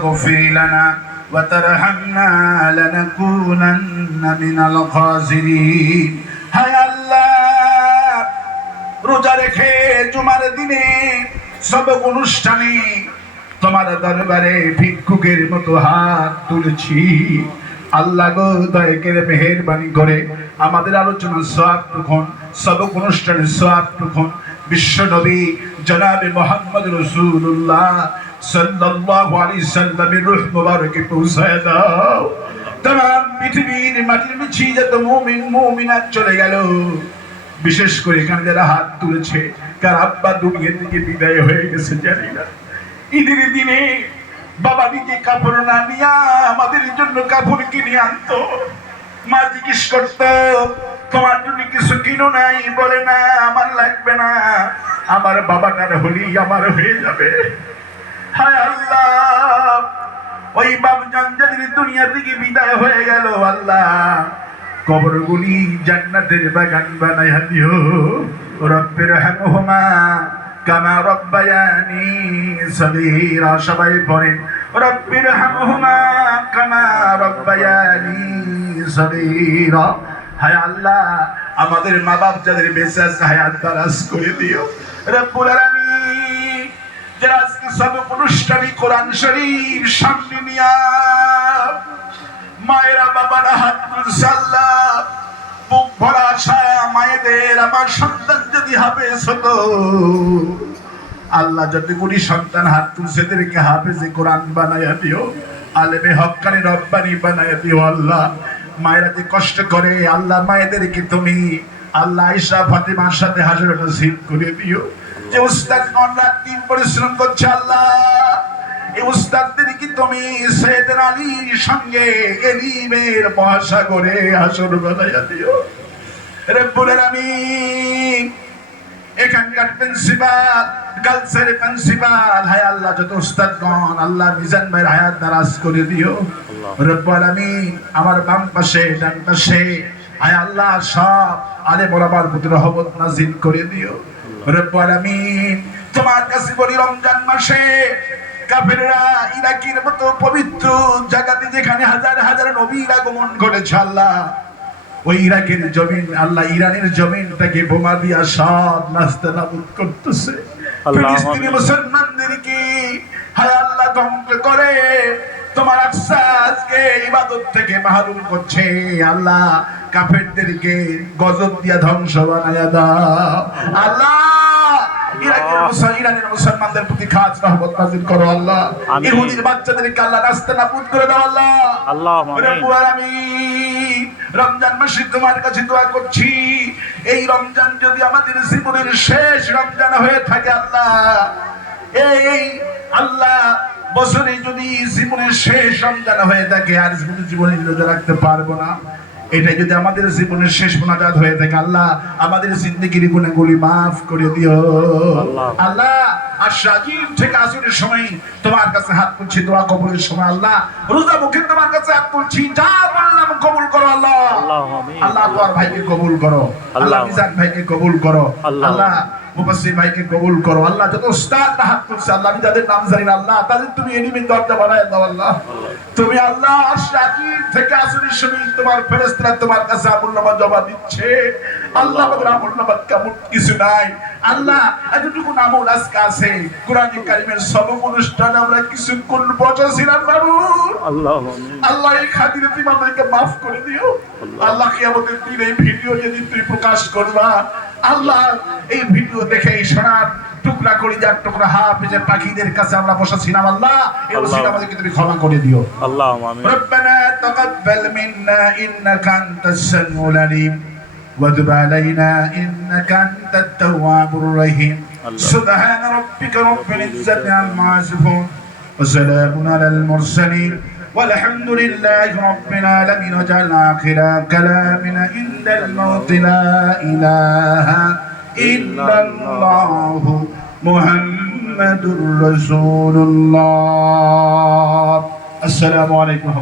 تغفر لنا وترحمنا لنكونن من الخاسرين হায় আল্লাহ রোজা রেখে জুমার দিনে সব অনুষ্ঠানে তোমার দরবারে ভিক্ষুকের মতো হাত তুলেছি আল্লাহ গো দয়া করে মেহেরবানি করে আমাদের আলোচনা সওয়াব গ্রহণ সবক অনুষ্ঠানের সওয়াব গ্রহণ বিশ্ব নবী জনাবে মুহাম্মদ রাসূলুল্লাহ সাল্লাল্লাহু আলাইহি সাল্লামের রূহ মুবারকে পৌঁছায় দাও। तमाम পৃথিবীর মাটির নিচে যত মুমিন মুমিনাত চলে গেল, বিশেষ করে এখানে যারা হাত তুলেছে কার আব্বা দুনিয়া থেকে বিদায় হয়ে গেছে জানি না। ঈদের দিনে বাবা নিজে কাপড় না নিয়া আমাদের জন্য কাপড় কিনে আনতো। মা জিজ্ঞেস করতো তোমার জন্য কিছু কিনো নাই, বলে না আমার লাগবে না, আমার বাবাটার হলেই আমার হয়ে যাবে। হায় আল্লাহ ওই বাবজান যাদের দুনিয়া থেকে বিদায় হয়ে গেল আল্লাহ কবরগুলি জান্নাতের বাগান বানাইয়া দিও। রব্বির হামহুমা কামা রব্বায়ানি সগীরা, সবাই পড়েন রব্বির হামহুমা কামা রব্বায়ানি সগীরা। হায় আল্লাহ আমাদের মা বাপ যাদের বেঁচে আছে হায়াত দারাজ করে দিও রব্বুল আলামিন। যারা আজকে সব অনুষ্ঠানে কোরআন শরীফ সামনে নিয়া মায়েরা বাবারা হাত তুলছে আল্লাহ, বুক ভরা আশা মায়েদের আমার সন্তান যদি হাফেজ হতো আল্লাহ, যতগুলি সন্তান হাত তুলছে এদেরকে হাফেজে কোরআন বানাইয়া দিও, আলেমে হক্কানি রব্বানি বানাইয়া দিও আল্লাহ। মায়েরা যে কষ্ট করে আল্লাহ মায়েদেরকে তুমি আল্লাহ আয়েশা ফাতিমার সাথে হাজর নসিব করে দিও। যে উস্তাদ রাত দিন পরিশ্রম করছে আল্লাহ, এই উস্তাদদেরকে তুমি সাইয়েদনা আলীর সঙ্গে এলিমের মহাসাগরে হাসর বানাইয়া দিও রব্বুল আলামিন। এখানকার প্রিন্সিপাল গার্লসের প্রিন্সিপাল হায় আল্লাহ যত উস্তাদগণ আল্লাহ মিজান ভাইয়ের হায়াত দারাজ করে দিও রব্বুল আলামিন। আমার বাম পাশে ডান পাশে হায় আল্লাহ সব আলেম ওলামার প্রতি রহমত নাযিল করে দিও রব্বুল আলামিন। তোমার কাছে বলি রমজান মাসে কাফেররা ইরাকের মতো পবিত্র জায়গাতে যেখানে হাজার হাজার নবীর আগমন ঘটেছে আল্লাহ, ওই ইরাকের জমিন আল্লাহ ইরানের জমিনটাকে বোমা দিয়া সব নাস্তানাবুদ করতেছে। ফিলিস্তিনি মুসলমানদেরকে হায় আল্লাহ ধ্বংস করে তোমার আকসা আজকে ইবাদত থেকে মাহরুম করছে আল্লাহ। কাফেরদেরকে গজব দিয়া ধ্বংস বানায়া দাও আল্লাহ। ইরানের মুসলমানদের প্রতি খাস রহমত নাযিল করো আল্লাহ। ইহুদির বাচ্চাদেরকে আল্লাহ নাস্তানাবুদ করে দাও আল্লাহ। রব্বুল আলামিন রমজান মাসে তোমার কাছে দোয়া করছি, এই রমজান যদি আমাদের জীবনের শেষ রমজান হয়ে থাকে আল্লাহ, এই আল্লাহ বছরে যদি জীবনের শেষ রমজান হয়ে থাকে আর জীবনে রোজা রাখতে পারবো না, এটা যদি আমাদের জীবনের শেষ মোনাজাত হয়ে থাকে আল্লাহ আমাদের জিন্দেগির গুনাহগুলি মাফ করে দিও আল্লাহ। আর সাজিদ থেকে আসরের সময় তোমার কাছে হাত তুলছি দোয়া কবুলের সময় আল্লাহ, রোজা মুখে তোমার কাছে হাত তুলছি, যা বললাম কবুল করো আল্লাহ। আল্লাহ তোর ভাইকে কবুল করো আল্লাহ, মিজান ভাইকে কবুল করো আল্লাহ, মুফাসসির ভাইকে কবুল করো আল্লাহ। যত উস্তাদ হাত তুলছে আল্লাহ আমি যাদের নাম জানি না আল্লাহ, তাদের তুমি এলিমের দরজা বানায় দাও আল্লাহ। তুমি আল্লাহ সাজিদ থেকে আসরের সময় তোমার ফেরেশতারা তোমার কাছে আমলনামা জমা দিচ্ছে আল্লাহ। আমাদের আমলনামা কেমন কিছু নাই আল্লাহ, এতটুকু আমল আজকে আছে। কোরআন কারীমের সবক অনুষ্ঠানে আমরা কিছুক্ষণ বসেছিলাম বাবু আল্লাহ, আল্লাহ এই খাতিরে তুমি আমাদেরকে মাফ করে দিও আল্লাহ। কিয়ামতের দিন এই ভিডিও যেদিন তুই প্রকাশ করবা আল্লাহ, এই ভিডিও দেখে এই সোনার টুকরা কলিজার টুকরা হাফেজের পাখিদের কাছে আমরা বসেছিলাম আল্লাহ, এই ওসিলা আমাদেরকে তুমি ক্ষমা করে দিও আল্লাহুম্মা আমিন। রব্বানা তাকাব্বাল মিন্না ইন্নাকা আনতাস সামিউল আলিম ওয়া তুব আলাইনা ইন্নাকা আনতাত তাওয়াবুর রহিম। সুবহান রাব্বিকা রাব্বিল ইজ্জাতি আম্মা ইয়াসিফুন ওয়া সালামুন আলাল মুরসালিন والحمد لله رب العالمين. وجعل آخر كلامنا عند الموت لا إله إلا الله محمد رسول الله. السلام عليكم.